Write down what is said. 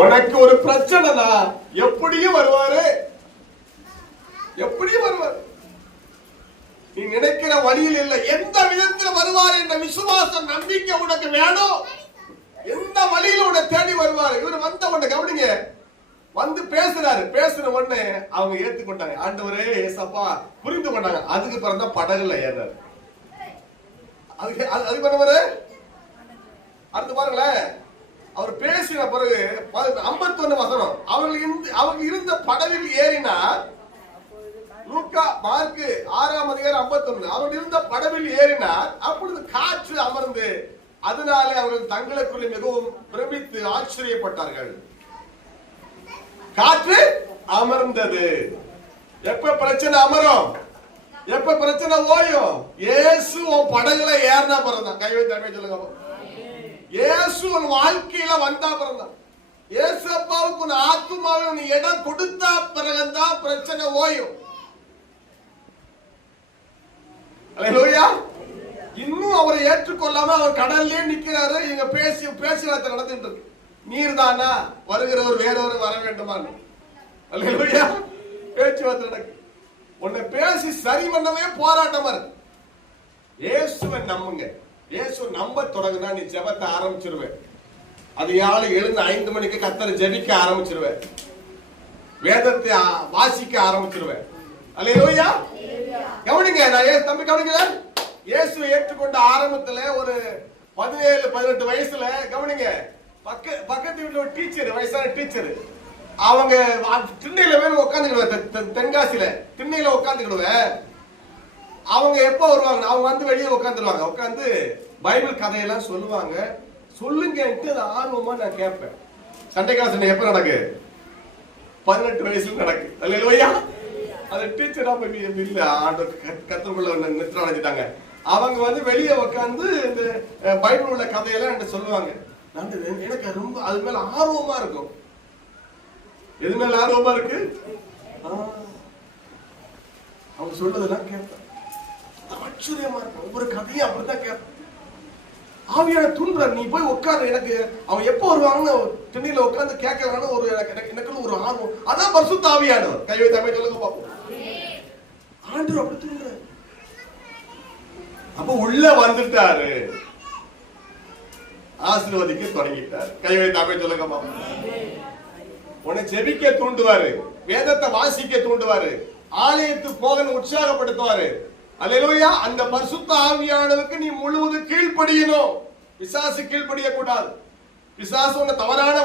உனக்கு ஒரு பிரச்சனைனா எப்படியும் வருவாரு, எப்படியும் வருவாரு. நீ நினைக்கிற வழியில் இல்லை, எந்த விதத்தில் வருவார் என்ற விசுவாசம் நம்பிக்கை உனக்கு வேணும். எந்த வழியில உன்னை தேடி வருவாரு. இவர் வந்த உடனே கவனிங்க, வந்து பேசுறாரு. பேசுற உடனே அவங்க ஏத்துக்கொண்டாங்க. ஆண்டவரே ஏசப்பா புரிந்து கொண்டாங்க. அதுக்கு பிறந்த படகுல ஏறாரு. அது பண்ணுவாரு. அடுத்து பாருங்களேன், அவர் பேசின பிறகு 51 வசனம், அவர்கள் இருந்த படவில் ஏறினார். லூக்கா மார்க்கு 6ஆம் அதிகாரம் 51. அவர்கள் இருந்த படவில் ஏறினார். அப்பொழுது காற்று அமர்ந்து அதனாலே அவர்கள் தங்களுக்குள்ளே மிகவும் பிரமித்து ஆச்சரியப்பட்டார்கள். காற்று அமர்ந்தது. எப்ப பிரச்சனை அமரும், எப்ப பிரச்சனை ஓயும்? இயேசு உன் படகுல ஏறினா பிறந்தான். கைவை தன்மை சொல்லுங்க. இயேசு உன் வாழ்க்கையில வந்தா பிறந்தான். இயேசு அப்பாவுக்கு உன் ஆத்துமாவில் நீ இடம் கொடுத்தா பிறகுதான் பிரச்சனை ஓயும். அல்லேலூயா. இன்னும் அவரை ஏற்றுக்கொள்ளாம அவர் கடல்லே நிக்கிறாரு. இங்க பேச்சுவார்த்தை நடந்துட்டு இருக்கு. நீர் தானா வருகிறவர் வேறொரு வர வேண்டுமா? அல்லேலூயா. பேச்சுவார்த்தை நடக்கு. உன்னை பேசி சரி பண்ணவே போராட்டமா இருக்கு. இயேசுவை நம்புங்க. இயேசு நம்ப தொடங்குனா நீ ஜெபத்தை ஆரம்பிச்சிருவேன். அதிகாலை எழுந்து 5 மணிக்கு கர்த்தரை ஜெபிக்க ஆரம்பிச்சிருவேன். வேதத்தை வாசிக்க ஆரம்பிச்சிருவேன். அல்லேலூயா. கவனிங்க, நான் தம்பி கவனிக்கல. இயேசுவை ஏற்றுக்கொண்ட ஆரம்பத்துல ஒரு 17-18 வயசுல கவனிங்க, பக்கத்து வீட்டுல ஒரு டீச்சர், வயசான டீச்சர், அவங்க திண்ணையில வேணும் உட்காந்துக்கிடுவேன். தென்காசியில திண்ணையில உட்காந்துக்கிடுவேன். அவங்க எப்ப வருவாங்க, அவங்க வந்து வெளியே உட்காந்துருவாங்க. உட்காந்து பைபிள் கதையெல்லாம் சொல்லுவாங்க. சொல்லுங்கன்ட்டு ஆர்வமா நான் கேட்பேன். சண்டை காசு எப்ப நடக்கு? 18 வயசுல நடக்கு. அல்லேலூயா. அது டீச்சரா போய் இல்ல ஆண்டு கத்துக்குள்ள நிறுத்த அடைஞ்சிட்டாங்க. அவங்க வந்து வெளியே உட்காந்து இந்த பைபிள் உள்ள கதையெல்லாம் என்கிட்ட சொல்லுவாங்க. எனக்கு ரொம்ப அது மேல ஆர்வமா இருக்கும். எது மேல ஆர்வமா இருக்கு? அவங்க சொல்றதெல்லாம் கேட்பேன். ஆச்சரியமா இருக்கும். ஒவ்வொரு கதையும் அப்படித்தான் கேட்பேன். ஆவியான தூண்டுற, நீ போய் உட்காரு. எனக்கு அவன் எப்ப வருவாங்கன்னு திண்ணையில உட்காந்து கேட்கறான்னு ஒரு எனக்கு ஒரு ஆர்வம். அதான் பரிசுத்த ஆவியானவர். கைவை தமிழ் சொல்லுங்க பாப்போம். ஆண்டவர் அப்படி தூண்டுற. அப்ப உள்ள வந்துட்டாரு, ஆசீர்வதிக்க தொடங்கிட்டாரு. கைவை தமிழ் சொல்லுங்க பாப்போம். உன்னை ஜெபிக்க தூண்டுவாரு, வேதத்தை வாசிக்க தூண்டுவாரு, ஆலயத்துக்கு போக உற்சாகப்படுத்துவாரு. அல்லேலூயா. அந்த பரிசுத்த ஆவியானவருக்கு நீ முழுவதும் கீழ்ப்படியணும். பிசாசு கீழ்ப்படிய கூடாது. பிசாசு உன்னை தவறான